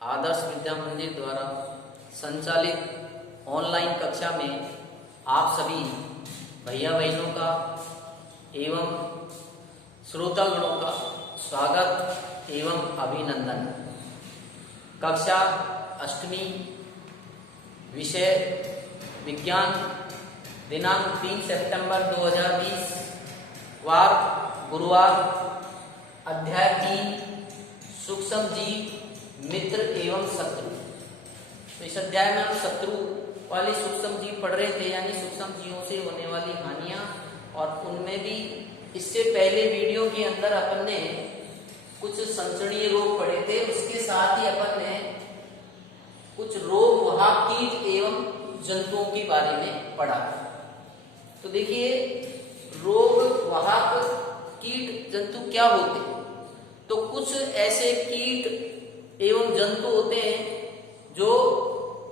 आदर्श विद्या मंदिर द्वारा संचालित ऑनलाइन कक्षा में आप सभी भैया बहनों का एवं श्रोतागणों का स्वागत एवं अभिनंदन। कक्षा अष्टमी, विषय विज्ञान, दिनांक 3 सितंबर 2020, वार गुरुवार, अध्याय 3 सूक्ष्म जीव, मित्र एवं शत्रु। तो इस अध्याय में हम शत्रु वाले सूक्ष्म जीव पढ़ रहे थे, यानी सूक्ष्म जीवों से होने वाली हानियां, और उनमें भी इससे पहले वीडियो के अंदर अपन ने कुछ संसरणीय रोग पढ़े थे। उसके साथ ही अपन ने कुछ रोग वाहक कीट एवं जंतुओं के बारे में पढ़ा। तो देखिए, रोग वाहक कीट जंतु क्या होते हैं? तो कुछ ऐसे कीट एवं जंतु होते हैं जो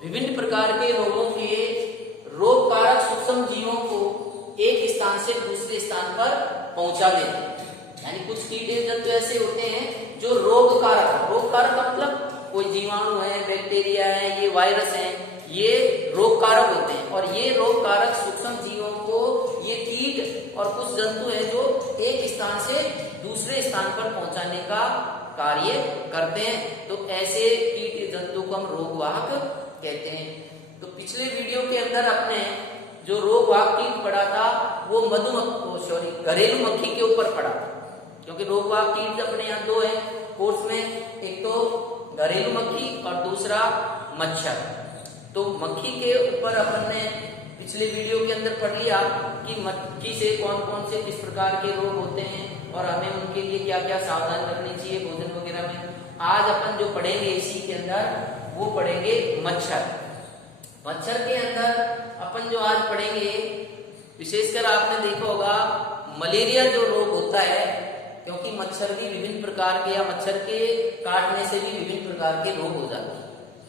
विभिन्न प्रकार के रोगों के रोग कारक सूक्ष्म जीवों को एक स्थान से दूसरे स्थान पर पहुंचा देते हैं। यानी कुछ कीट एवं जंतु ऐसे होते हैं जो रोग कारक मतलब कोई जीवाणु है, बैक्टीरिया है, ये वायरस है, ये रोग कारक होते हैं। और ये रोग कारक सूक्ष्म जीवों को ये कीट और कुछ जंतु हैं जो एक स्थान से दूसरे स्थान पर पहुंचाने का कार्य करते हैं। तो ऐसे कीट जंतु को हम रोगवाहक कहते हैं। तो पिछले वीडियो के अंदर अपने जो रोगवाहक कीट पढ़ा था वो घरेलू मक्खी के ऊपर पढ़ा था, क्योंकि रोगवाहक कीट अपने यहाँ दो है कोर्स में, एक तो घरेलू मक्खी और दूसरा मच्छर। तो मक्खी के ऊपर अपन ने पिछले वीडियो के अंदर पढ़ लिया कि मक्खी से कौन कौन से किस प्रकार के रोग होते हैं और हमें उनके लिए क्या क्या सावधानी रखनी चाहिए भोजन वगैरह में। आज अपन जो पढ़ेंगे इसी के अंदर वो पढ़ेंगे मच्छर। मच्छर के अंदर अपन जो आज पढ़ेंगे, विशेषकर आपने देखा होगा मलेरिया जो रोग होता है, क्योंकि मच्छर भी विभिन्न प्रकार के या मच्छर के काटने से भी विभिन्न प्रकार के रोग हो जाते हैं।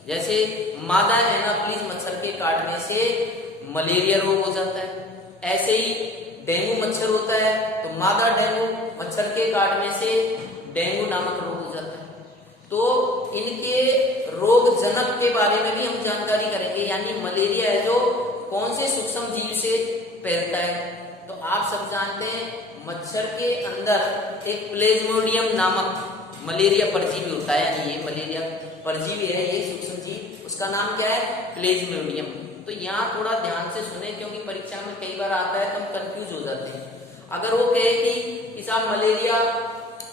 जैसे मादा एनाफिलीज मच्छर के काटने से मलेरिया रोग हो जाता है। ऐसे ही डेंगू मच्छर होता है तो मादा डेंगू मच्छर के काटने से डेंगू नामक रोग हो जाता है। तो इनके रोग जनक के बारे में भी हम जानकारी करेंगे, यानी मलेरिया है जो कौन से सूक्ष्म जीव से फैलता है। तो आप सब जानते हैं मच्छर के अंदर एक प्लेज्मोडियम नामक मलेरिया परजीवी होता है, यानी ये मलेरिया परजीवी है, ये सूक्ष्म जीव, उसका नाम क्या है? प्लेज्मोडियम। तो यहाँ थोड़ा ध्यान से सुने, क्योंकि परीक्षा में कई बार आता है तो हम कंफ्यूज हो जाते हैं। अगर वो कहे कि साहब मलेरिया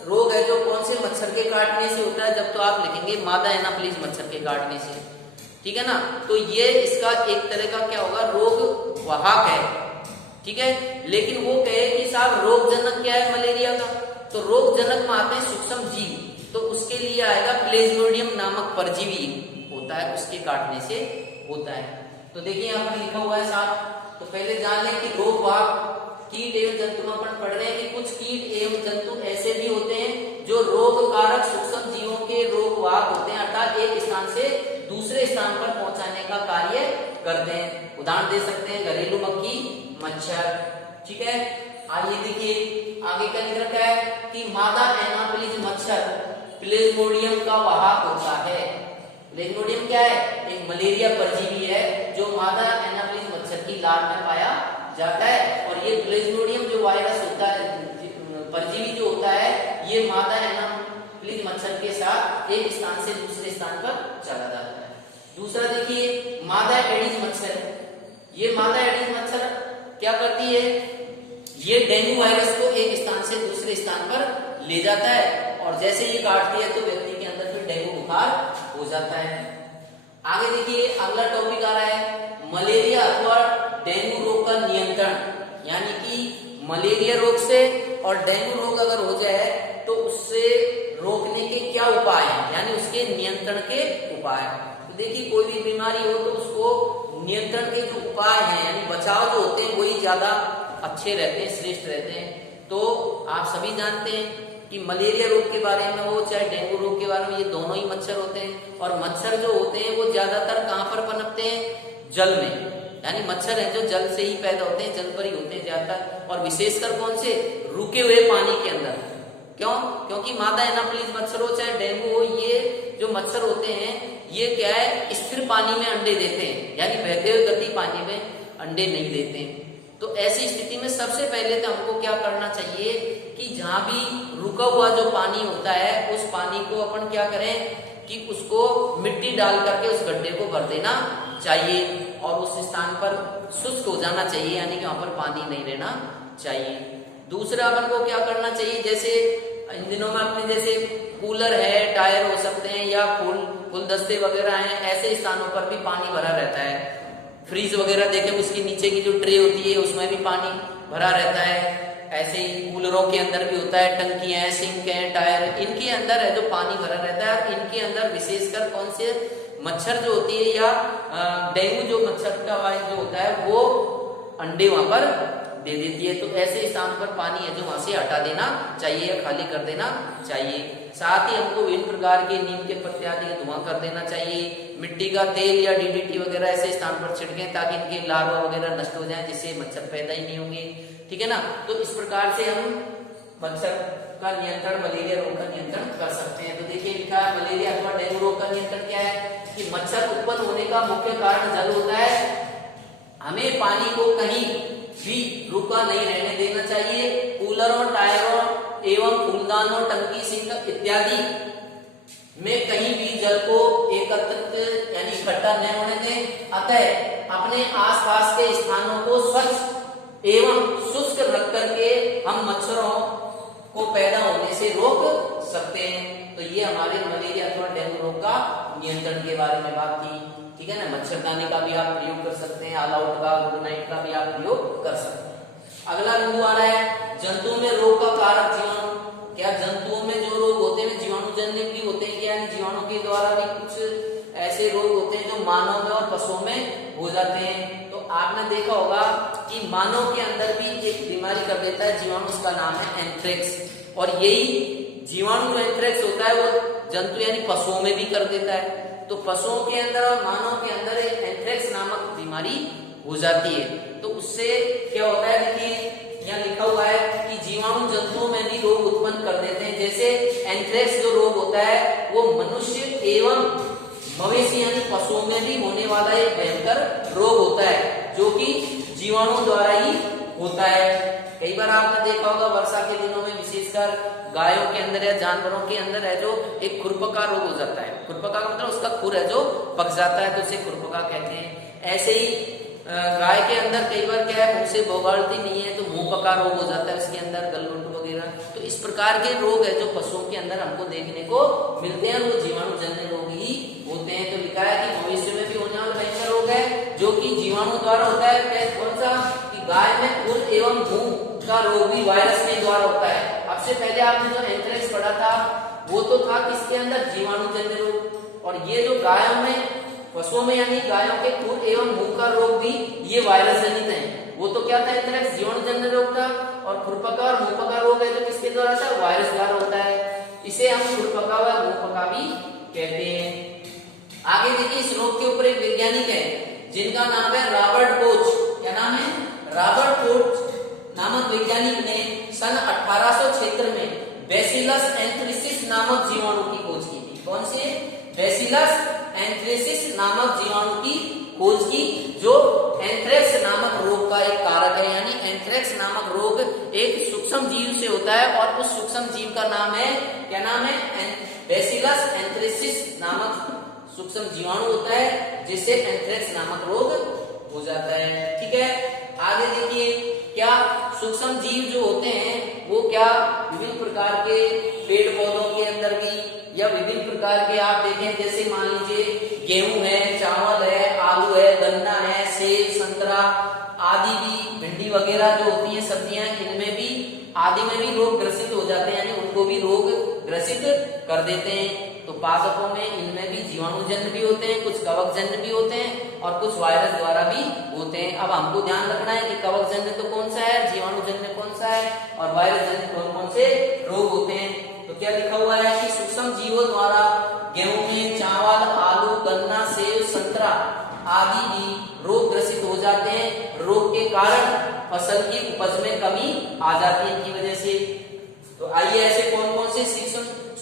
रोग है जो कौन से मच्छर के काटने से होता है, जब तो आप लिखेंगे मादा एनाफिलीज मच्छर के काटने से, ठीक है ना। तो ये इसका एक तरह का क्या होगा, रोग वाहक है, ठीक है। लेकिन वो कहे कि साहब रोग जनक क्या है मलेरिया का, तो रोग जनक में आते हैं सूक्ष्म जीव, तो उसके लिए आएगा प्लेज्मोडियम नामक परजीवी होता है, उसके काटने से होता है। तो देखिए यहाँ पर लिखा हुआ है साहब। तो पहले जान लें कि रोग वाहक कीट एवं जंतु में अपन पढ़ रहे हैं कि कुछ कीट एवं जंतु ऐसे भी होते हैं जो रोग कारक सूक्ष्म जीवों के रोग वाहक होते हैं, अर्थात एक स्थान से दूसरे स्थान पर पहुंचाने का कार्य करते हैं। उदाहरण दे सकते हैं घरेलू मक्खी, मच्छर, ठीक है। आइए देखिए आगे क्या लिख रखा है कि मादा एनाफिलीज मच्छर प्लेज्मोडियम का वाहक होता है। प्लेज्मोडियम क्या है? एक मलेरिया परजीवी है जो मादा एनाफिलीज मच्छर की लार में पाया जाता है। और ये प्लेज्मोडियम जो वायरस होता है, परजीवी जो होता है, ये मादा एनाफिलीज मच्छर के साथ एक स्थान से दूसरे स्थान पर चला जाता है। दूसरा देखिए मादा एडिस मच्छर। ये मादा एडिस मच्छर क्या करती है? ये डेंगू वायरस को एक स्थान से दूसरे स्थान पर ले जाता है, और जैसे ये काटती है तो व्यक्ति के अंदर फिर डेंगू बुखार हो जाता है। आगे देखिए अगला टॉपिक आ रहा है मलेरिया अथवा डेंगू रोग का नियंत्रण, यानी कि मलेरिया रोग से और डेंगू रोग अगर हो जाए तो उससे रोकने के क्या उपाय हैं, यानी उसके नियंत्रण के उपाय। तो देखिए कोई भी बीमारी हो तो उसको नियंत्रण के जो उपाय हैं, यानी बचाव जो होते हैं वही ज्यादा अच्छे रहते हैं, श्रेष्ठ रहते हैं। तो आप सभी जानते हैं कि मलेरिया रोग के बारे में हो चाहे डेंगू रोग के बारे में, ये दोनों ही मच्छर होते हैं। और मच्छर जो होते हैं वो ज्यादातर कहाँ पर पनपते हैं? जल में, यानी मच्छर हैं जो जल से ही पैदा होते हैं, जल पर ही होते हैं ज्यादातर, और विशेषकर कौन से? रुके हुए पानी के अंदर। क्यों? क्योंकि मादा एनाफिलीज मच्छर हो चाहे डेंगू हो, ये जो मच्छर होते हैं ये क्या है, स्थिर पानी में अंडे देते हैं, यानी बहते हुए गति पानी में अंडे नहीं देते हैं। तो ऐसी स्थिति में सबसे पहले तो हमको क्या करना चाहिए कि जहां भी रुका हुआ जो पानी होता है उस पानी को अपन क्या करें कि उसको मिट्टी डाल करके उस गड्ढे को भर देना चाहिए और उस स्थान पर शुष्क हो जाना चाहिए, यानी कि वहां पर पानी नहीं रहना चाहिए। दूसरा अपन को क्या करना चाहिए, जैसे इन दिनों में अपने जैसे कूलर है, टायर हो सकते हैं या फूलदस्ते वगैरह हैं, ऐसे स्थानों पर भी पानी भरा रहता है। फ्रीज वगैरह देखें, उसके नीचे की जो ट्रे होती है उसमें भी पानी भरा रहता है। ऐसे ही कूलरों के अंदर भी होता है, टंकियां हैं, सिंक हैं, टायर, इनके अंदर है जो पानी भरा रहता है। और इनके अंदर विशेषकर कौन से मच्छर जो होती है या डेंगू जो मच्छर का जो होता है वो अंडे वहां पर दे देती है। तो ऐसे स्थान पर पानी है जो वहां से हटा देना चाहिए या खाली कर देना चाहिए। साथ ही हमको विभिन्न प्रकार के नीम के पत्ते आदि का धुआं कर देना चाहिए। मिट्टी का तेल या डीडीटी वगैरह ऐसे स्थान पर छिड़कें ताकि इनके लार्वा वगैरह नष्ट हो जाएं, जिससे मच्छर पैदा ही नहीं होंगे। ठीक है ना। तो इस प्रकार से हम मच्छर का नियंत्रण, मलेरिया रोग का नियंत्रण कर सकते हैं। तो देखिए लिखा है मलेरिया अथवा डेंगू रोग का नियंत्रण क्या है कि मच्छर उत्पन्न होने का मुख्य कारण जल होता है। हमें पानी को कहीं भी रुका नहीं रहने देना चाहिए। कूलरों, टायरों एवं फूलदानों, टंकी, सिंक इत्यादि में कहीं भी जल को एकत्रित यानी इकट्ठा नहीं होने दें। अतः अपने आसपास के स्थानों को स्वच्छ एवं शुष्क रख करके हम मच्छरों को पैदा होने से रोक सकते हैं। तो ये हमारे मलेरिया अथवा डेंगू रोग का नियंत्रण के बारे में बात की। ठीक है ना। मच्छरदानी का भी आप प्रयोग कर सकते हैं, ऑल आउट का, गुड नाइट का भी आप प्रयोग कर सकते हैं। अगला बिंदु आ रहा है जंतुओं में रोग का कारक जीवाणु। क्या जंतुओं में जो रोग होते हैं जीवाणु जन्य भी होते हैं क्या? जीवाणु के द्वारा भी कुछ ऐसे रोग होते हैं जो मानव में और पशुओं में हो जाते हैं। तो आपने देखा होगा कि मानव के अंदर भी एक बीमारी कर देता है जीवाणु, उसका नाम है एंथ्रेक्स। और यही जीवाणु जो एंथ्रेक्स होता है वो जंतु यानी पशुओं में भी कर देता है। तो पशुओं के अंदर और मानव के अंदर एक एंथ्रेक्स नामक बीमारी हो जाती है। तो उससे क्या होता है, देखिए यहाँ लिखा हुआ है कि जीवाणु जंतुओं में भी रोग उत्पन्न कर देते हैं। जैसे एंथ्रेक्स जो रोग होता है वो मनुष्य एवं मवेशी यानी पशुओं में भी होने वाला एक भयंकर रोग होता है जो कि जीवाणु द्वारा ही होता है। कई बार आपने देखा होगा वर्षा के दिनों में विशेषकर गायों के अंदर या जानवरों के अंदर है जो एक खुरपका रोग हो जाता है। खुरपका का मतलब उसका खुर है जो पक जाता है, तो उसे खुरपका कहते हैं। ऐसे ही गाय के अंदर कई बार क्या है मुंह से बोगाड़ती नहीं है तो मुंह पका रोग हो जाता है उसके अंदर, गलघोटू वगैरह। तो इस प्रकार के रोग है जो पशुओं के अंदर हमको देखने को मिलते हैं, वो जीवाणु जन्य रोग ही होते हैं। तो लिखा है कि भविष्य में भी होने वाला भयंकर रोग है जो कि जीवाणु द्वारा होता है। कौन सा? कि गाय में खुर एवं मुंह का रोग भी वायरस के द्वारा होता है। अब से पहले आपने जो एंथ्रेक्स पढ़ा था वो तो था किसके अंदर? जीवाणु जन्य रोग। और ये जो गायों में, पशुओं में यानी गायों के खुर एवं मुंह का रोग भी ये वायरस जनित है। वो तो क्या था? एंथ्रेक्स जीवाणु जन्य रोग था। और खुरपका और मुंहपका रोग है जो किसके द्वारा था? वायरस द्वारा होता है। इसे हम खुरपका व मुंहपका भी कहते हैं। आगे देखिए इस रोग के ऊपर एक वैज्ञानिक है जिनका नाम है रॉबर्ट कोच। क्या नाम है? रॉबर्ट कोच नामक वैज्ञानिक ने सन 1876 में बैसिलस एंथ्रेसिस नामक जीवाणु की खोज की थी। कौन सी? बैसिलस एंथ्रेसिस नामक जीवाणु की खोज की जो एंथ्रेक्स नामक रोग का एक कारक है। यानी एंथ्रेक्स नामक रोग एक सूक्ष्म जीव से होता है और उस सूक्ष्म जीव का नाम है, क्या नाम है? बैसिलस एंथ्रेसिस नामक सूक्ष्म जीवाणु होता है जिससे एंथ्रेक्स नामक रोग हो जाता है। ठीक है। आगे देखिए क्या सूक्ष्म जीव जो होते हैं वो क्या विभिन्न प्रकार के पेड़ पौधों के अंदर भी या विभिन्न प्रकार के आप देखें जैसे मान लीजिए गेहूं है, चावल है, आलू है, गन्ना है, सेब, संतरा आदि भी, भिंडी वगैरह जो होती है सब्जियां, इनमें भी आदि में भी रोग ग्रसित हो जाते हैं, यानी उनको भी रोग ग्रसित कर देते हैं। तो पादपों में इनमें भी जीवाणुजन्य भी होते हैं, कुछ कवकजन्य भी होते हैं और कुछ वायरस द्वारा भी होते हैं। अब हमको ध्यान रखना है कि कवकजन्य तो कौन सा है, जीवाणुजन्य कौन सा है और वायरस जन्य कौन कौन से रोग होते हैं। तो क्या लिखा हुआ है कि सूक्ष्म जीवों द्वारा गेहूं में, चावल, आलू, गन्ना, सेब, संतरा आदि भी रोग ग्रसित हो जाते हैं। रोग के कारण फसल की उपज में कमी आ जाती है इनकी वजह से। तो आइए ऐसे कौन कौन से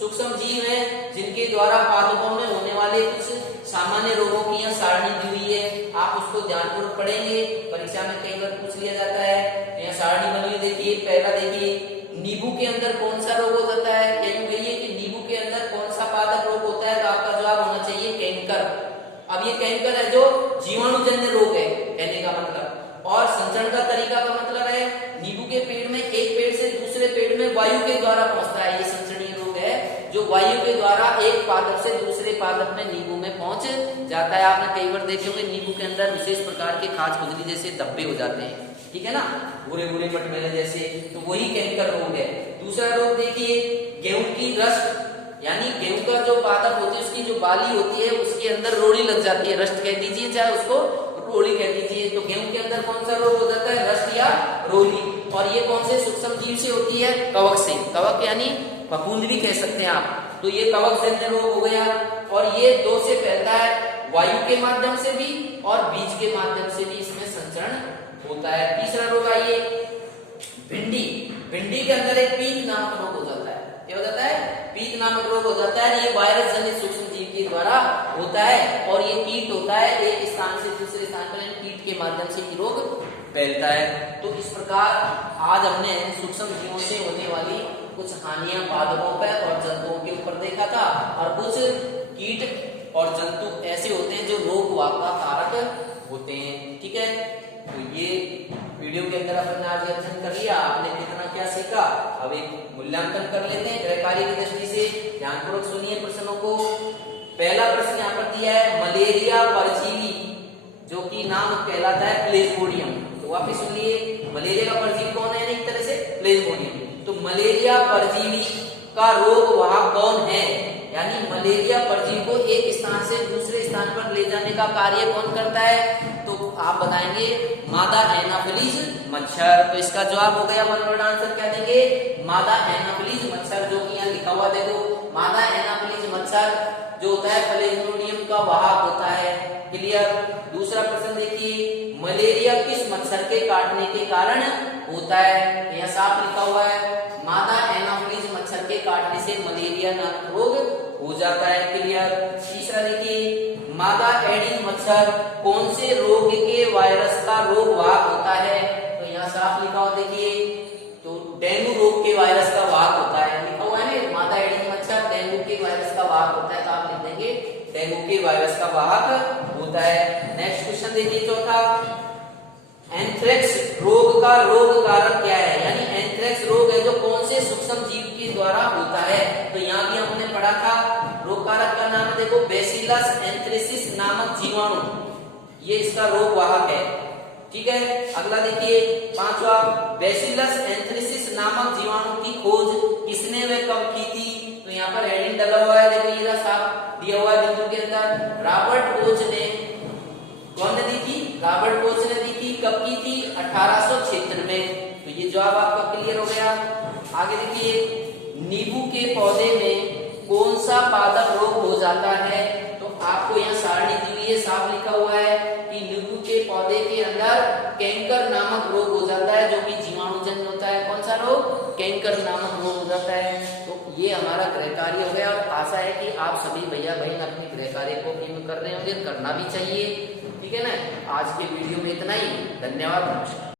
सूक्ष्म जीव हैं जिनके द्वारा पादपों में होने वाले कुछ सामान्य रोगों की यहाँ सारणी दी हुई है, आप उसको ध्यानपूर्वक पढ़ेंगे, परीक्षा में कई बार पूछ लिया जाता है। तो यहाँ सारणी बनी हुई देखिए, पहला देखिए नींबू के अंदर कौन सा रोग हो जाता है, कहीं कहिए कि नींबू के अंदर कौन सा पादप रोग होता है, तो आपका जवाब होना चाहिए कैंकर। अब ये कैंकर है जो जीवाणुजन्य रोग है कहने का मतलब, और संचरण का तरीका का मतलब है नींबू के पेड़ में एक पेड़ से दूसरे पेड़ में वायु के द्वारा पहुंचता है, ये संचरणीय रोग है जो वायु के द्वारा एक पादप से दूसरे पादप में नींबू में पहुंच जाता है। आपने कई बार देखे होंगे नींबू के अंदर विशेष प्रकार के खाज खुजली जैसे धब्बे हो जाते हैं, ठीक है ना, बुरे बुरे मटमैले जैसे, तो वही कैंकर रोग है। दूसरा रोग देखिए गेहूं की रस्ट, यानी गेहूं का जो पादप होती है उसकी जो बाली होती है उसके अंदर रोड़ी लग जाती है, रस्ट कह दीजिए चाहे उसको रोड़ी कह दीजिए। तो गेहूं के अंदर कौन सा रोग हो जाता है, रस्ट या रोली, और ये कौन से सूक्ष्म जीव से होती है, कवक से। कवक यानी फफूंद भी कह सकते हैं आप, तो ये कवक जन्य रोग हो गया, और ये दो से फैलता है, वायु के माध्यम से भी और बीज के माध्यम से भी इसमें संचरण होता है। तीसरा रोग आइए भिंडी, भिंडी के अंदर एक पीत नामक रोग हो जाता है, क्या हो जाता है, पीत नामक रोग हो जाता है। ये वायरस जनित सूक्ष्म जीव के द्वारा होता है, और ये कीट होता है, एक स्थान से दूसरे स्थान पर कीट के माध्यम से ये रोग फैलता है। तो इस प्रकार आज हमने सूक्ष्म जीवों से होने वाली कुछ हानियां पादपों पर और जंतुओं के ऊपर देखा था, और कुछ कीट और जंतु ऐसे होते हैं जो रोग वाहक कारक होते हैं, ठीक है। तो ये वीडियो के अंदर अपन ने आज अध्ययन कर लिया, आपने कितना क्या सीखा। अब एक मूल्यांकन कर लेते हैं गृह कार्य की दृष्टि से, ध्यानपूर्वक सुनिए प्रश्नों को। पहला प्रश्न यहाँ पर दिया है मलेरिया परजीवी जो कि नाम कहलाता है प्लेज्मोडियम, तो वापिस सुनिए मलेरिया का परजीवी कौन है, एक तरह से प्लेज्मोडियम। तो मलेरिया परजीवी का रोग वाहक कौन है, यानी मलेरिया परजीवी को एक स्थान से दूसरे स्थान पर ले जाने का कार्य कौन करता है, तो आप बताएंगे मादा एनाफिलीज मच्छर। तो इसका जवाब हो गया, वन वर्ड आंसर क्या देंगे, मादा एनाफिलीज मच्छर, जो कि यहाँ लिखा हुआ देखो, मादा एनाफिलीज मच्छर जो होता है प्लेज्मोडियम का वाहक होता है, क्लियर। दूसरा प्रश्न देखिए मलेरिया किस मच्छर के काटने के कारण होता है, यह साफ लिखा हुआ है, मादा एनाफिलीज मच्छर के काटने से मलेरिया नामक रोग हो जाता है, क्लियर। तीसरा देखिए मादा एडीज मच्छर कौन से रोग के वायरस का रोग वाहक होता है, तो यहाँ साफ लिखा हुआ देखिए, तो डेंगू रोग के वायरस का वाहक होता है, लिखा हुआ है ना, मादा एडीज मच्छर डेंगू के वायरस का वाहक होता है, तो आप लिख देंगे डेंगू के वायरस का वाहक होता है। नेक्स्ट क्वेश्चन देखिए चौथा, एंथ्रेक्स रोग का रोग कारक क्या है, यानी एंथ्रेक्स रोग है जो कौन से सूक्ष्म जीव के द्वारा होता है, तो यहाँ भी हमने पढ़ा था रोग कारक का नाम है देखो बैसिलस एंथ्रेसिस नामक जीवाणु, ये इसका रोग वाहक है, ठीक है। अगला देखिए पांचवा, बैसिलस एंथ्रेसिस नामक जीवाणु की खोज किसने व कब की थी, तो यहाँ पर हेडिंग डला हुआ है, देखो ये साफ दिया हुआ है बिंदु के अंदर, रॉबर्ट कोच ने, कौन ने दी थी, रॉबर्ट कोच ने दी थी, कब की थी, 1876 में। तो ये जवाब आपका क्लियर हो गया। आगे देखिए नींबू के पौधे में कौन सा पादप रोग हो जाता है, तो आपको यहाँ सारणी दी हुई है, साफ लिखा हुआ है कि नींबू के पौधे के अंदर कैंकर नामक रोग हो जाता है जो कि जीवाणुजन्य होता है। कौन सा रोग, कैंकर नामक रोग हो जाता है। तो ये हमारा गृह कार्य हो गया, और आशा है कि आप सभी भैया बहन अपने गृह कार्य को पूर्ण कर रहे होंगे, करना भी चाहिए, ठीक है ना। आज के वीडियो में इतना ही, धन्यवाद, नमस्कार।